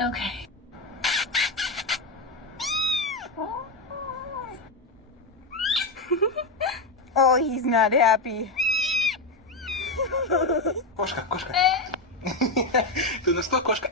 Okay. Oh, he's not happy. Кошка, кошка. Ты на что, кошка?